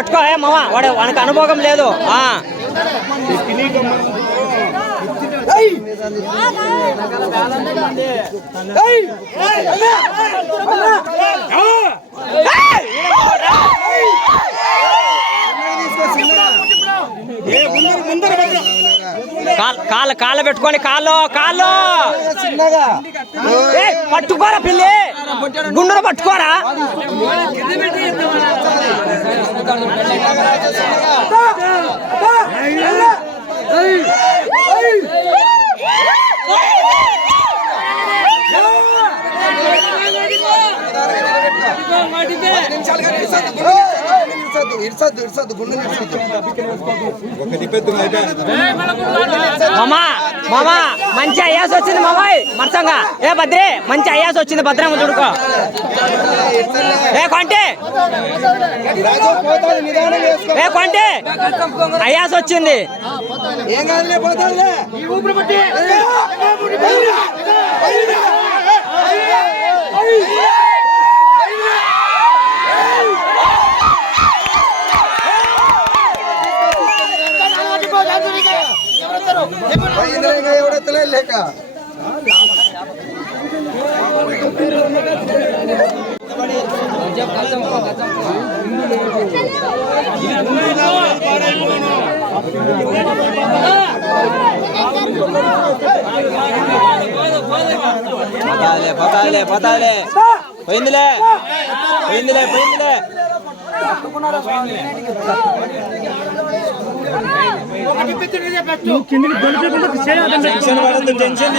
పట్టుకో మామ, వాడికి అనుభవం లేదు. కాళ్ళ పెట్టుకోండి, కాళ్ళు పట్టుకోరా పిల్లి, గుండెలు పట్టుకోరా. మామా మంచి అయ్యాసి వచ్చింది మామాయ్ మరసంగా. ఏ భద్రే మంచి అయ్యాసి వచ్చింది, భద్రమ్మ చూడుకో. ఏ కొంటే అయ్యాసి వచ్చింది. లేక పోతాలే పోయిందిలే. టెన్షన్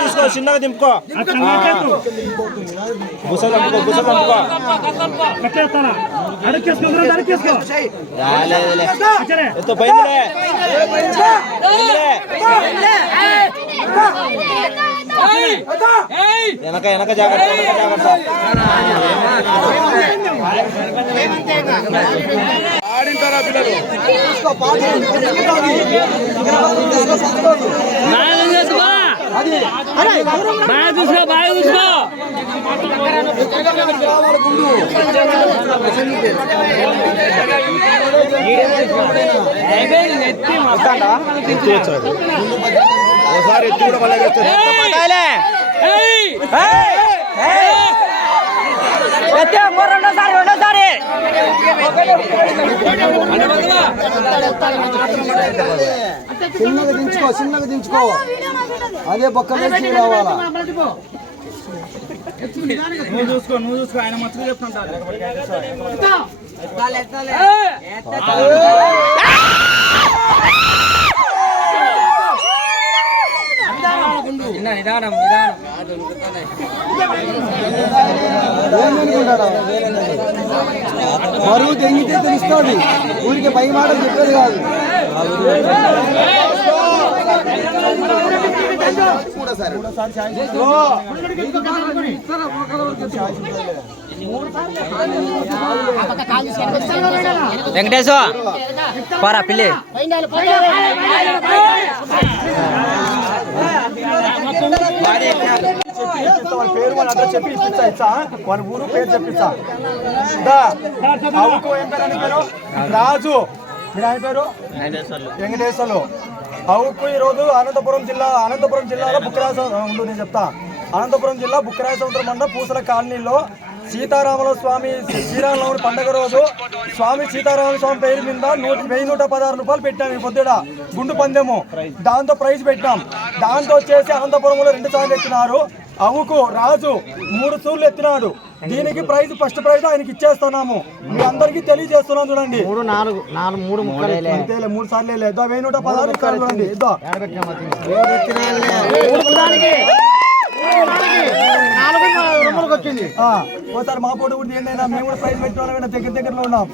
తీసుకో, చిన్నగా దింపుకో, బుస దంపుకో. వెనక జాగ్రత్త. ఆడింటారా పిల్లలు? ఒకసారి ఎత్తి కూడా మళ్ళీ రెండోసారి చిన్నగా దించుకో. అదే పక్క వేసి రావాలా. నువ్వు చూసుకో, ఆయన మచ్చలు చెప్తుంటారు. బరువు తెంగితే తెలుస్తుంది, ఊరికి పై మాట చెప్పేది కాదు. వెంకటేశో పోరా పిల్లి. వాళ్ళ పేరు వాళ్ళ అడ్రస్ చెప్పి ఇప్పించా, వాళ్ళ ఊరు పేరు చెప్పిస్తా. ఏం పేరు అని పేరు? రాజు. మీరు ఆయన పేరు? వెంకటేశ్వర్లు. అవుకు ఈరోజు అనంతపురం జిల్లాలో బుక్కరాయ ఉండు, నేను చెప్తా. అనంతపురం జిల్లా బుక్కరాయ సముద్రం మండలం పూసల కాలనీలో సీతారాముల స్వామి శ్రీరామనవమి పండుగ రోజు స్వామి సీతారాముల స్వామి పేరు మీద 1116 రూపాయలు పెట్టాము. ఈ పొద్దుడ గుండు పందెము, దాంతో ప్రైజ్ పెట్టాం. దాంతో వచ్చేసి అనంతపురంలో 2 సార్లు ఎత్తినారు. అవుకు రాజు 3 సార్లు ఎత్తినాడు. దీనికి ప్రైజ్, ఫస్ట్ ప్రైజ్ ఆయనకి ఇచ్చేస్తున్నాము. మీ అందరికీ తెలియజేస్తున్నాం. చూడండి, 3 సార్లు లేదు, 1116 చూడండి. ఒకసారి మా పోటీ కూడా మేము కూడా ప్రైజ్ పెట్టిన దగ్గరలో ఉన్నాం.